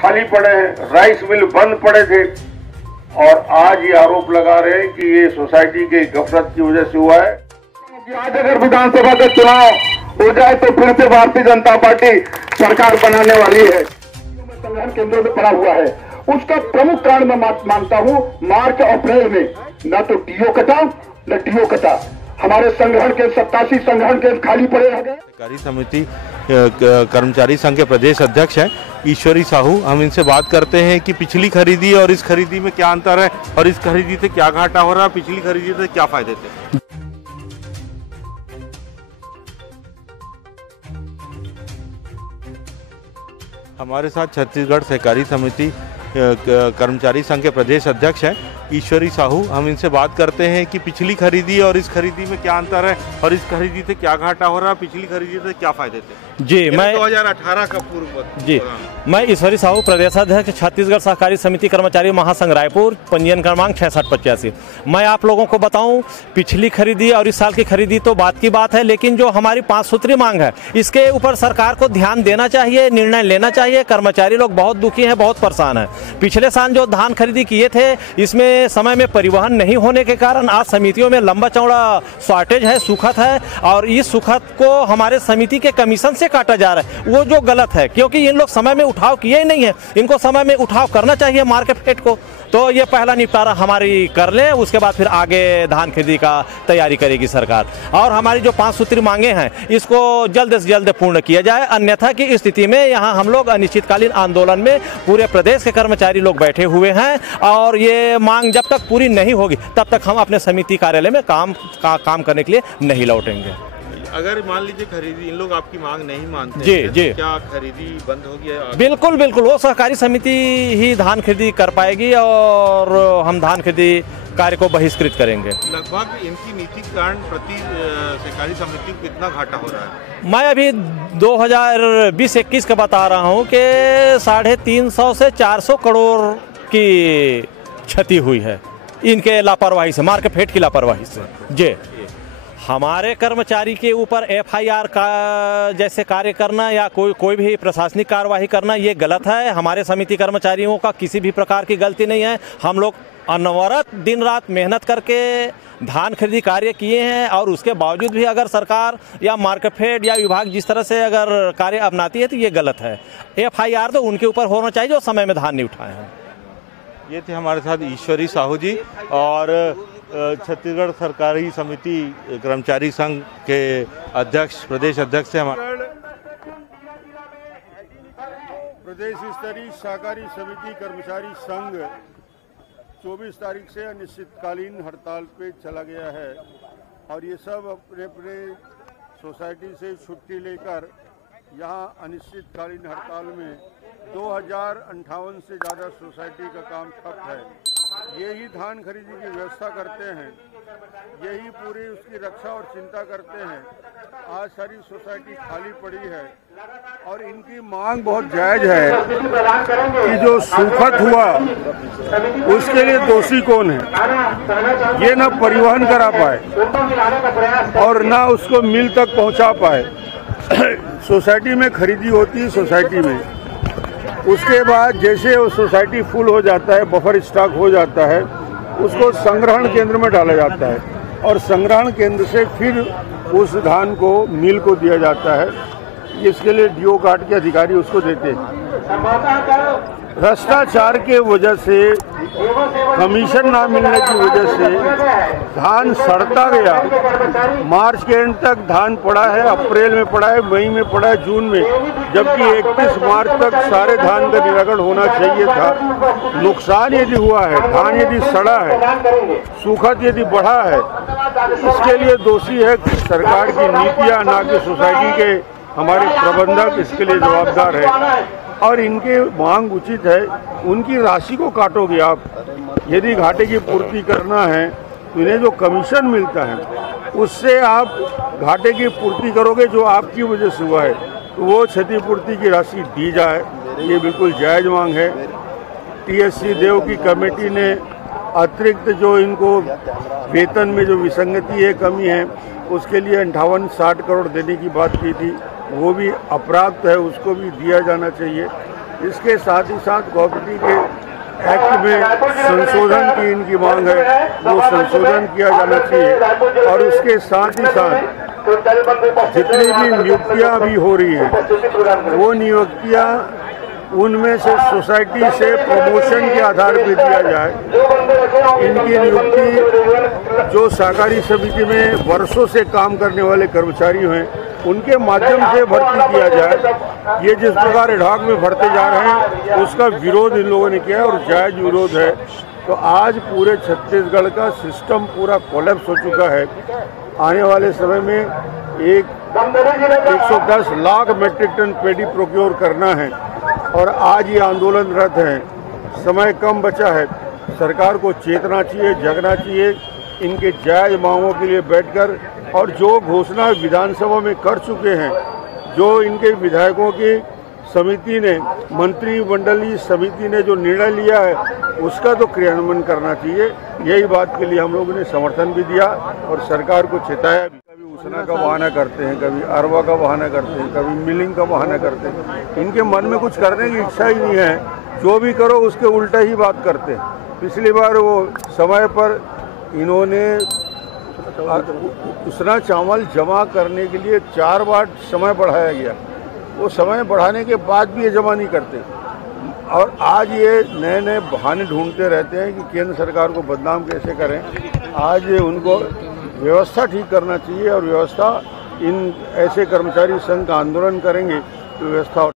खाली पड़े हैं, राइस मिल बंद पड़े थे और आज ये आरोप लगा रहे हैं कि ये सोसाइटी के गफलत की वजह से हुआ है। आज अगर विधानसभा का चुनाव हो जाए तो फिर से भारतीय जनता पार्टी सरकार बनाने वाली है। संगठन केंद्रों में पड़ा हुआ है, उसका प्रमुख कारण मैं मानता हूं मार्च अप्रैल में न तो डीओ कटा न डीओ कटा, हमारे संगठन के 87 संगठन के खाली पड़े रह गए। सहकारी समिति कर्मचारी संघ के प्रदेश अध्यक्ष हैं ईश्वरी साहू। हम इनसे बात करते हैं कि पिछली खरीदी और इस खरीदी में क्या अंतर है और इस खरीदी से क्या घाटा हो रहा है, पिछली खरीदी से क्या फायदे थे। हमारे साथ छत्तीसगढ़ सहकारी समिति कर्मचारी संघ के प्रदेश अध्यक्ष हैं ईश्वरी साहू। हम इनसे बात करते हैं कि पिछली खरीदी और इस खरीदी में क्या अंतर है और इस खरीदी से क्या घाटा हो रहा है, पिछली खरीदी से क्या फायदे थे। जी, मैं 2018 का पूर्व। जी, मैं ईश्वरी साहू, प्रदेशाध्यक्ष छत्तीसगढ़ सहकारी समिति कर्मचारी महासंघ रायपुर, पंजीयन क्रमांक 6685। मैं आप लोगों को बताऊं, पिछली खरीदी और इस साल की खरीदी तो बात की बात है, लेकिन जो हमारी 5 सूत्री मांग है इसके ऊपर सरकार को ध्यान देना चाहिए, निर्णय लेना चाहिए। कर्मचारी लोग बहुत दुखी हैं, बहुत परेशान हैं। पिछले साल जो धान खरीदी किए थे इसमें समय में परिवहन नहीं होने के कारण आज समितियों में लंबा चौड़ा शॉर्टेज है, सुखत है, और इस सुखत को हमारे समिति के कमीशन से काटा जा रहा है, वो जो गलत है, क्योंकि इन लोग समय में उठाव किए ही नहीं है। इनको समय में उठाव करना चाहिए मार्केट को। तो ये पहला निपटारा हमारी कर लें, उसके बाद फिर आगे धान खरीदी का तैयारी करेगी सरकार। और हमारी जो 5 सूत्री मांगे हैं इसको जल्द से जल्द पूर्ण किया जाए, अन्यथा की स्थिति में यहाँ हम लोग अनिश्चितकालीन आंदोलन में पूरे प्रदेश के कर्मचारी लोग बैठे हुए हैं और ये मांग जब तक पूरी नहीं होगी तब तक हम अपने समिति कार्यालय में काम करने के लिए नहीं लौटेंगे। अगर मान लीजिए खरीदी इन लोग आपकी मांग नहीं मानते जी तो जी, क्या खरीदी बंद होगी? बिल्कुल बिल्कुल, वो सहकारी समिति ही धान खरीदी कर पाएगी और हम धान खरीदी कार्य को बहिष्कृत करेंगे। लगभग इनकी नीति के कारण प्रति सहकारी समिति को कितना घाटा हो रहा है? मैं अभी 2020-21 का बता रहा हूँ कि 350 से 400 करोड़ की क्षति हुई है इनके लापरवाही से, मार्केट की लापरवाही से। जी, हमारे कर्मचारी के ऊपर FIR का जैसे कार्य करना या कोई भी प्रशासनिक कार्रवाई करना ये गलत है। हमारे समिति कर्मचारियों का किसी भी प्रकार की गलती नहीं है। हम लोग अनवरत दिन रात मेहनत करके धान खरीदी कार्य किए हैं और उसके बावजूद भी अगर सरकार या मार्केट या विभाग जिस तरह से अगर कार्य अपनाती है तो ये गलत है। FIR तो उनके ऊपर होना चाहिए जो समय में धान नहीं उठाए हैं। ये थे हमारे साथ ईश्वरी साहू जी और छत्तीसगढ़ सरकारी समिति कर्मचारी संघ के अध्यक्ष, प्रदेश अध्यक्ष है हमारे। प्रदेश स्तरीय सहकारी समिति कर्मचारी संघ 24 तारीख से अनिश्चितकालीन हड़ताल पे चला गया है और ये सब अपने अपने सोसाइटी से छुट्टी लेकर यहाँ अनिश्चितकालीन हड़ताल में 2058 से ज़्यादा सोसाइटी का काम ठप है। यही धान खरीदी की व्यवस्था करते हैं, यही पूरी उसकी रक्षा और चिंता करते हैं। आज सारी सोसाइटी खाली पड़ी है और इनकी मांग बहुत जायज़ है कि जो सुखद हुआ उसके लिए दोषी कौन है। ये ना परिवहन करा पाए और ना उसको मिल तक पहुंचा पाए। सोसाइटी में खरीदी होती है, सोसाइटी में उसके बाद जैसे वो सोसाइटी फुल हो जाता है, बफर स्टॉक हो जाता है, उसको संग्रहण केंद्र में डाला जाता है और संग्रहण केंद्र से फिर उस धान को मिल को दिया जाता है। इसके लिए डीओ कार्ड के अधिकारी उसको देते हैं। भ्रष्टाचार के वजह से, कमीशन ना मिलने की वजह से धान सड़ता गया। मार्च के एंड तक धान पड़ा है, अप्रैल में पड़ा है, मई में पड़ा है, जून में, जबकि 31 मार्च तक सारे धान का निराकरण होना चाहिए था। नुकसान यदि हुआ है, धान यदि सड़ा है, सूखत यदि बढ़ा है, इसके लिए दोषी है सरकार की नीतियाँ, ना कि सोसाइटी के हमारे प्रबंधक इसके लिए जवाबदार है। और इनके मांग उचित है, उनकी राशि को काटोगे आप। यदि घाटे की पूर्ति करना है तो इन्हें जो कमीशन मिलता है उससे आप घाटे की पूर्ति करोगे जो आपकी वजह से हुआ है, तो वो क्षतिपूर्ति की राशि दी जाए। ये बिल्कुल जायज़ मांग है। TSC देव की कमेटी ने अतिरिक्त जो इनको वेतन में जो विसंगति है, कमी है, उसके लिए 58-60 करोड़ देने की बात की थी, वो भी अप्राप्त है, उसको भी दिया जाना चाहिए। इसके साथ ही साथ कोऑपरेटिव के एक्ट में संशोधन की इनकी मांग है, वो संशोधन किया जाना चाहिए। और उसके साथ ही साथ जितनी भी नियुक्तियां भी हो रही हैं, वो नियुक्तियां उनमें से सोसाइटी से प्रमोशन के आधार पर दिया जाए। इनकी नियुक्ति जो सहकारी समिति में वर्षों से काम करने वाले कर्मचारी हैं, उनके माध्यम से भर्ती किया जाए। ये जिस प्रकार एडहॉक में भरते जा रहे हैं, उसका विरोध इन लोगों ने किया है और जायज विरोध है। तो आज पूरे छत्तीसगढ़ का सिस्टम पूरा कोलैप्स हो चुका है। आने वाले समय में 110 लाख मेट्रिक टन पेडी प्रोक्योर करना है और आज ये आंदोलनरत हैं। समय कम बचा है, सरकार को चेतना चाहिए, जगना चाहिए, इनके जायज मांगों के लिए बैठकर, और जो घोषणा विधानसभा में कर चुके हैं, जो इनके विधायकों की समिति ने, मंत्रिमंडलीय समिति ने जो निर्णय लिया है, उसका तो क्रियान्वयन करना चाहिए। यही बात के लिए हम लोगों ने समर्थन भी दिया और सरकार को चेताया भी। कभी उसना का बहाना करते हैं, कभी अरवा का बहाना करते हैं, कभी मिलिंग का बहाना करते हैं। इनके मन में कुछ करने की इच्छा ही नहीं है, जो भी करो उसके उल्टा ही बात करते हैं। पिछली बार वो समय पर इन्होंने उसना चावल जमा करने के लिए 4 बार समय बढ़ाया गया, वो समय बढ़ाने के बाद भी ये जमा नहीं करते। और आज ये नए नए बहाने ढूंढते रहते हैं कि केंद्र सरकार को बदनाम कैसे करें। आज उनको व्यवस्था ठीक करना चाहिए और व्यवस्था, इन ऐसे कर्मचारी संघ का आंदोलन करेंगे तो व्यवस्था